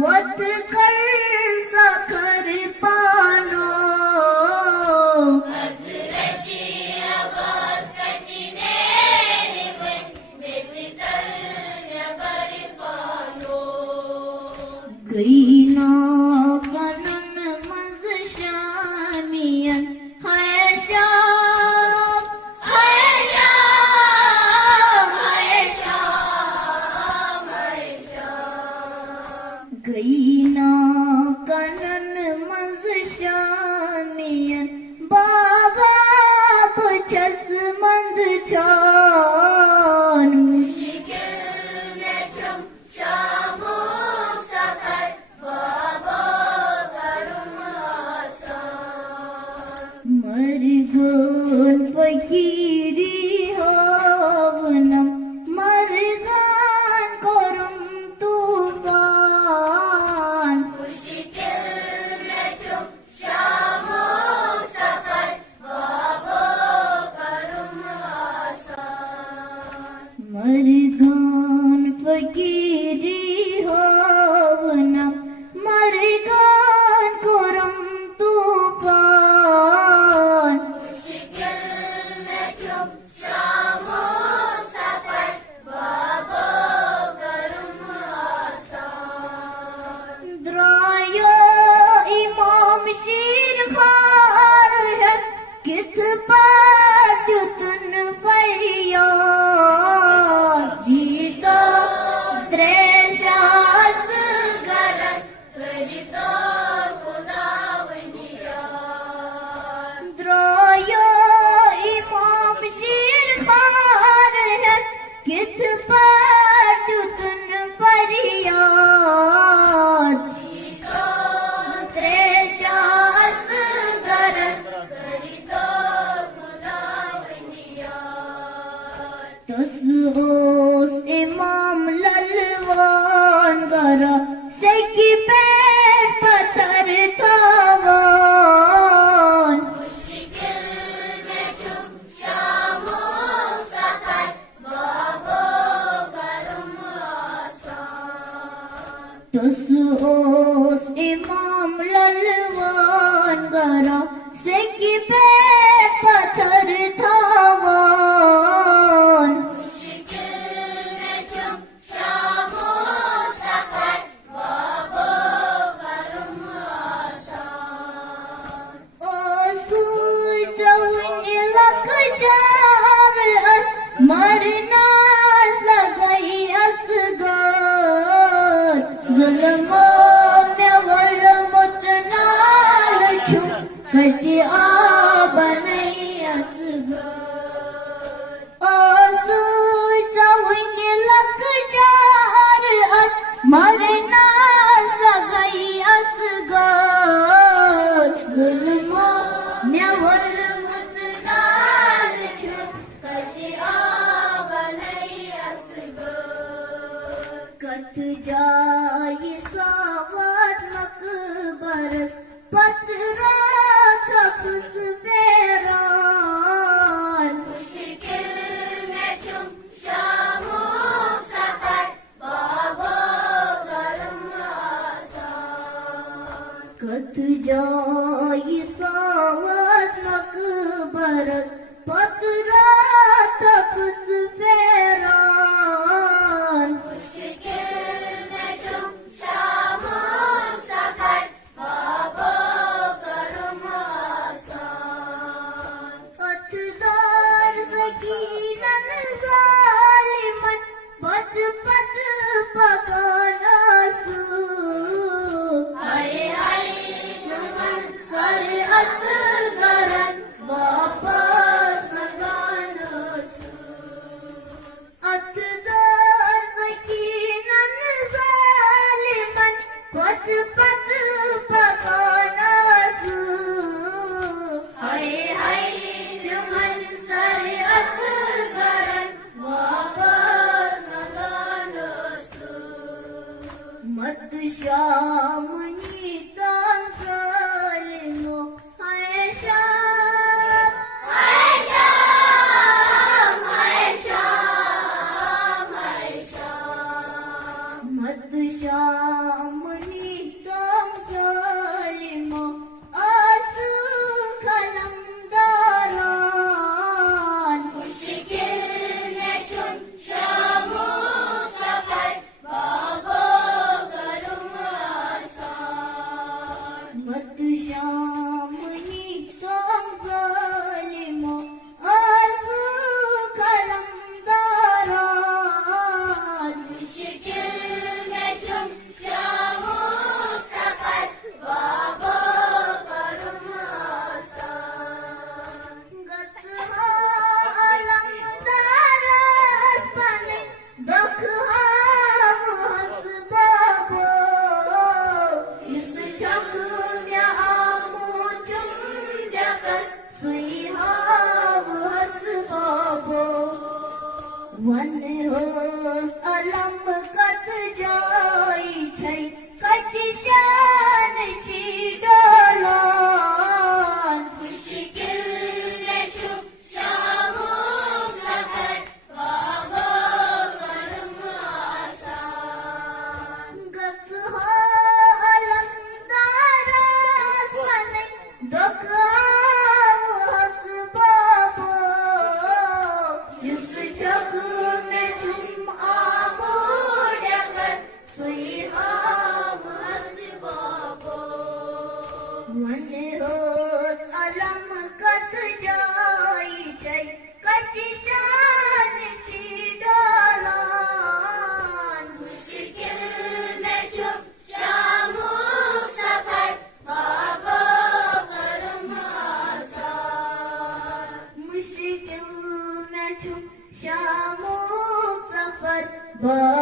वत कर सखर पानो हजरती अब्बास कटिने रिबन बेचितल नगर पालो गईना कनन मज शामियन है शाम हाय शाम हाय शाम हाय शाम गईना कनन मज शामियन बाबा बचस मंद चान मुश्किल में चुम शामो सफर बाबा करुम आसान मरगन फकीरी होवनम मरगन करम तूफान मुश्किल में चुम शामो सफर बाबा करुम आसान मरगन फकीरी होवनम मरगन करम तूफान मुश्किल में चुम शामो सफर बाबा करुम आसान द्रायो इमाम शीर खार है कित पाट्युतन फरियाद जीतो द्रेशास गरज करितो खुदावनिया द्रायो इमाम शीर खार है कित पाट्युतन फरियाद त्रेशास गरज करितो खुदावनिया तस ओस इमाम ललवान गरा सेकी पे पत्थर थावान मुश्किल में चुम शामो सफर बाबा करुम आसान तस ओस इमाम ललवान गरा सेकी पे पत्थर थावान मुश्किल में चुम शामो सफर बाबा करुम आसान ओ सूजवन लख जार मरना लगई असगर जुल्मों ने वल मुतनाल छुप कटी आब नहीं असगर ओ सूजवन लख जार मरना लगई असगर जुल्मों ने वल मुतनाल छुप कति आब नहीं असगर कथ जाई सावत मकबर पतरा तखस फेरान मुश्किल में चुम शामो सफर बाबा करुम आसान कथ जाई सावत मकबर पतरा तखस फेरान मुश्किल में चुम शामो सफर बाबा करुम आसान अतदार सकीनन जालिमन पद पद पकानासू हाय हाय जुमन सर असगरन वापस मगानसु अतदार सकीनन जालिमन पद पद पकानासू हाय हाय जुमन सर असगरन वापस मगानसु मत शामनी तान जालिमो है शाम हाय शाम हाय शाम हाय शाम मत शामनी बा